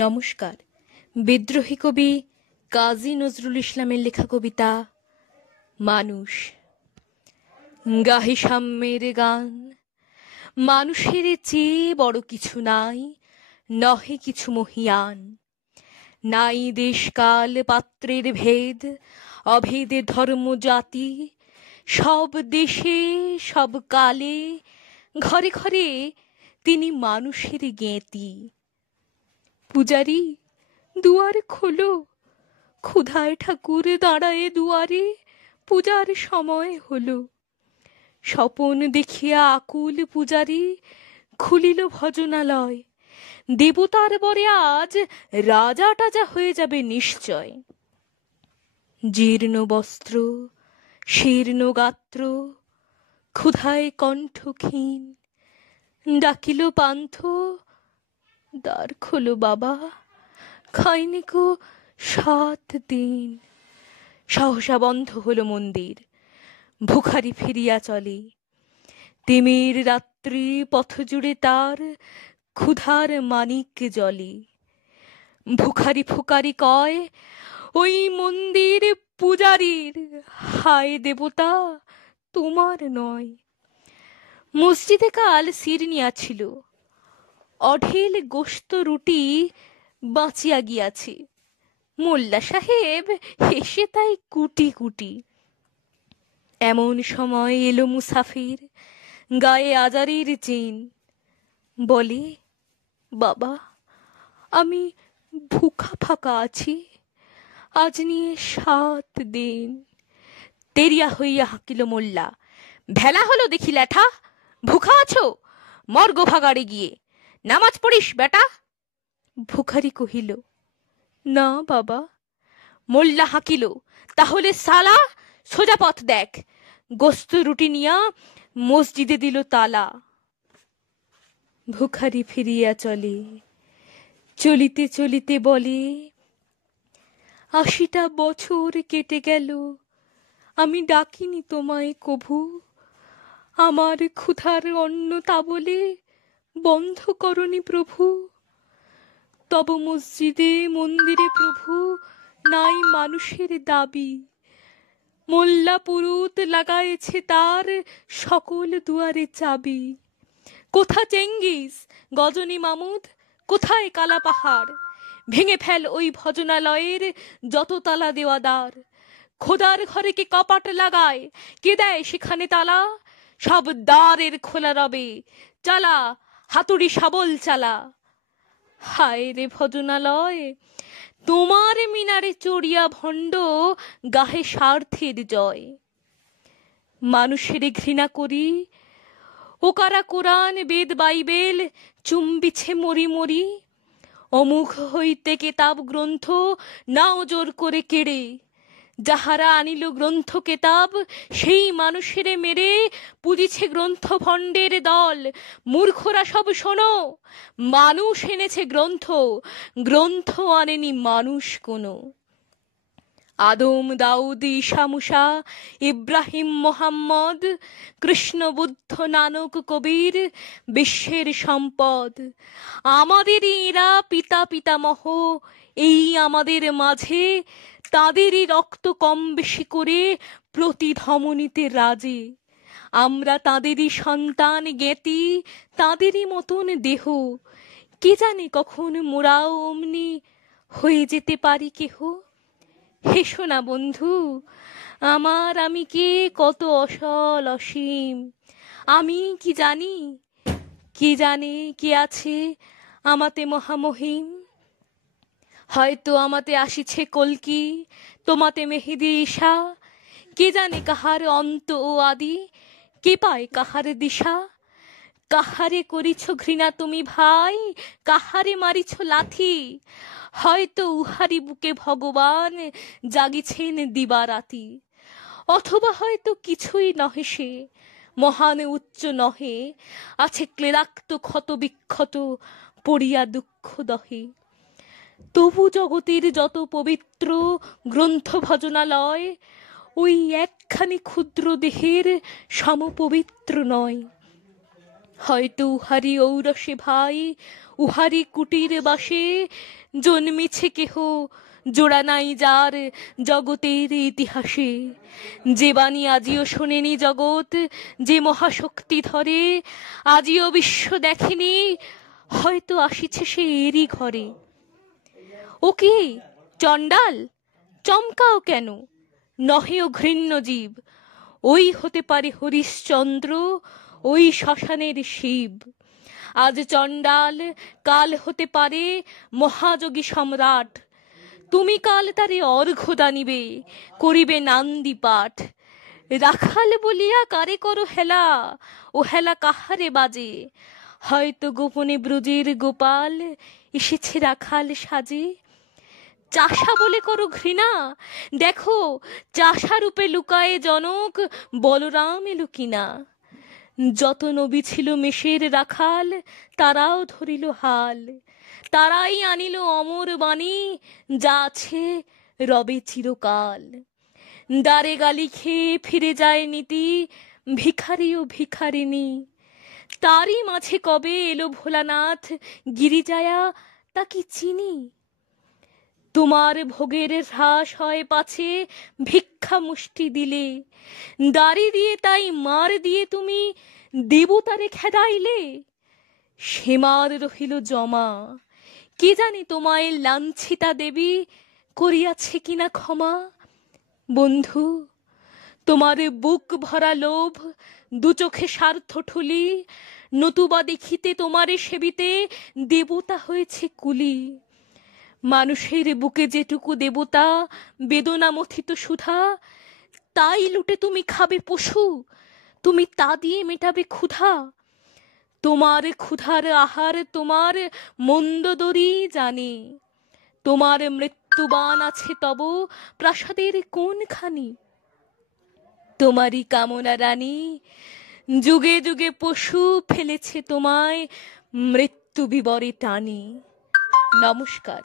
নমস্কার। বিদ্রোহী কবি কাজী নজরুল ইসলামের লেখা কবিতা মানুষ। গাহি সাম্যের গান। মানুষের চেয়ে বড় কিছু নাই, নহে কিছু মহিয়ান। নাই দেশকাল পাত্রের ভেদ, অভেদে ধর্ম জাতি। সব দেশে সব কালে, ঘরে ঘরে তিনি মানুষের জ্ঞাতি। পূজারি দুয়ার খোলো, ক্ষুধায় ঠাকুর দাঁড়ায় দুয়ারে, পূজার সময় হলো। স্বপন দেখিয়া আকুল পূজারি খুলিল ভজনালয়। দেবতার বরে আজ রাজা টাজা হয়ে যাবে নিশ্চয়। জীর্ণ বস্ত্র, শীর্ণ গাত্র, ক্ষুধায় কণ্ঠ ক্ষীণ, ডাকিল পান্থ, দ্বার খোলো বাবা, খাইনি কো 7 দিন। সহসা বন্ধ হলো মন্দির, ভুখারি ফিরিয়া চলে। তিমির রাত্রি পথ জুড়ে তার ক্ষুধার মানিক জলে। ভুখারি ফুকারি কয়, ওই মন্দির পূজারীর, হায় দেবতা তোমার নয়। মসজিদে কাল সিরনিয়া ছিল, অঢেল গোস্ত রুটি বাঁচিয়া গিয়াছে। মোল্লা সাহেব হেসে তাই কুটি কুটি। এমন সময় এলো মুসাফির, গায়ে আজারির চেন। বলে, বাবা আমি ভুখা ফাঁকা আছি, আজ নিয়ে 7 দিন। তেরিয়া হইয়া হাঁকিল মোল্লা, ভেলা হলো দেখি ল্যাঠা, ভুখা আছো, মর্গ ভাগাড়ে গিয়ে নামাজ পড়িস বেটা। ভুখারি কহিল, না বাবা। মোল্লা হাঁকিল, তাহলে সালা সোজা পথ দেখ। গোস্ত রুটি নিয়া মসজিদে দিল তালা। ভুখারি ফিরিয়া চলে, চলিতে চলিতে বলে, 80টা বছর কেটে গেল, আমি ডাকিনি তোমায় কভু। আমার ক্ষুধার অন্ন তা বলে বন্ধ করনি প্রভু। তব মসজিদে মন্দিরে প্রভু নাই মানুষের দাবি। মোল্লা পুরুত লাগাইছে তার সকল দুয়ারে চাবি। কোথা চেঙ্গিস গজনী মামুদ, কোথায় কালা পাহাড়? ভেঙে ফেল ওই ভজনালয়ের যত তালা দেওয়া দ্বার। খোদার ঘরে কে কপাট লাগায়, কে দেয় সেখানে তালা? সব দ্বারের খোলা রবে, চালা হাতুড়ি শাবল চালা। হায় রে ভজনালয়, তোমার মিনারে চড়িয়া ভণ্ড গাহে স্বার্থের জয়। মানুষের ঘৃণা করি, ও কারা কোরআন বেদ বাইবেল চুম্বিছে মরি মরি। অমুখ হইতে কেতাব গ্রন্থ নাও জোর করে কেড়ে। যাহারা আনিল গ্রন্থ কেতাব, সেই মানুষেরে মেরে পুজিছে গ্রন্থ ভণ্ডের দল। মূর্খরা সব শোনো, মানুষ এনেছে গ্রন্থ, গ্রন্থ আনেনি মানুষ কোনো। আদম দাউদ ঈসা মুসা ইব্রাহিম মোহাম্মদ, কৃষ্ণ বুদ্ধ নানক কবির বিশ্বের সম্পদ। আমাদেরই এরা পিতা পিতামহ, এই আমাদের মাঝে তাদেরই রক্ত কম বেশি করে প্রতি ধমনীতে রাজে। আমরা তাদেরই সন্তান জ্ঞাতি, তাদেরই মতন দেহ। কে জানে কখন মোরাও অমনি হয়ে যেতে পারি কেহ। হেসো না বন্ধু, আমার আমি কে কত অসল অসীম। আমি কি জানি, কে জানে কে আছে আমাতে মহামহিম। হয়তো আমাতে আসিছে কল্কি, তোমাতে মেহেদি ঈশা। কে জানে কাহার অন্ত ও আদি, কে পায় কাহার দিশা। কাহারে করিছ ঘৃণা তুমি ভাই, কাহারে মারিছ লাথি। হয়তো উহারি বুকে ভগবান জাগিছেন দিবারাতি। অথবা হয়তো কিছুই নহে সে, মহান উচ্চ নহে, আছে ক্লেদাক্ত ক্ষত বিক্ষত পড়িয়া দুঃখ দহে। তবু জগতের যত পবিত্র গ্রন্থ ভজনালয়, ওই একখানি ক্ষুদ্র দেহের সমপবিত্র নয়। হয়তো উহারি ঔরসে ভাই, উহারি কুটির বাসে জন্মিছে কেহ জোড়া নাই যার জগতের ইতিহাসে। যে বাণী আজিও শোনেনি জগৎ, যে মহাশক্তি ধরে আজিও বিশ্ব দেখেনি, হয়তো আসিছে সে এরই ঘরে। ও কি চণ্ডাল, চমকাও কেন? নহে ও ঘৃণ্য জীব, ওই হতে পারে হরিশ্চন্দ্র, ওই শ্মশানের শিব। আজ চণ্ডাল, কাল হতে পারে মহাযোগী সম্রাট। তুমি কাল তারে অর্ঘ্য দানিবে, করিবে নান্দি পাঠ। রাখাল বলিয়া কারে করো হেলা, ও হেলা কাহারে বাজে? হয়তো গোপনে ব্রজের গোপাল এসেছে রাখাল সাজে। চাষা বলে করো ঘৃণা, দেখো চাষা রূপে লুকায়ে জনক বলরাম এলো কিনা। যত নবী ছিল মেষের রাখাল, তারাও ধরিল হাল। তারাই আনিল অমর বাণী, যা আছে রবে চিরকাল। দ্বারে গালি খেয়ে ফিরে যায় নীতি, ভিখারি ও ভিখারিনী। তারই মাঝে কবে এলো ভোলানাথ, গিরিজায়া তা কি চিনি? তোমার ভোগের হ্রাস হয় পাছে ভিক্ষা মুষ্টি দিলে, দাড়ি দিয়ে তাই মার দিয়ে তুমি দেবতারে খেদাইলে। সেমার রহিল জমা, কে জানে তোমায় লাঞ্ছিতা দেবী করিয়াছে কিনা ক্ষমা। বন্ধু, তোমার বুক ভরা লোভ, দু চোখে স্বার্থ ঠুলি, নতুবা দেখিতে তোমারে সেবিতে দেবতা হয়েছে কুলি। মানুষের বুকে যেটুকু দেবতা বেদনা মথিত সুধা, তাই লুটে তুমি খাবে পশু, তুমি তা দিয়ে মেটাবে ক্ষুধা। তোমার ক্ষুধার আহার তোমার মন্দোদরি জানে, তোমার মৃত্যুবান আছে তব প্রাসাদের কোনখানি। তোমারই কামনা রানী, যুগে যুগে পশু ফেলেছে তোমায় মৃত্যু বিবরে টানে। নমস্কার।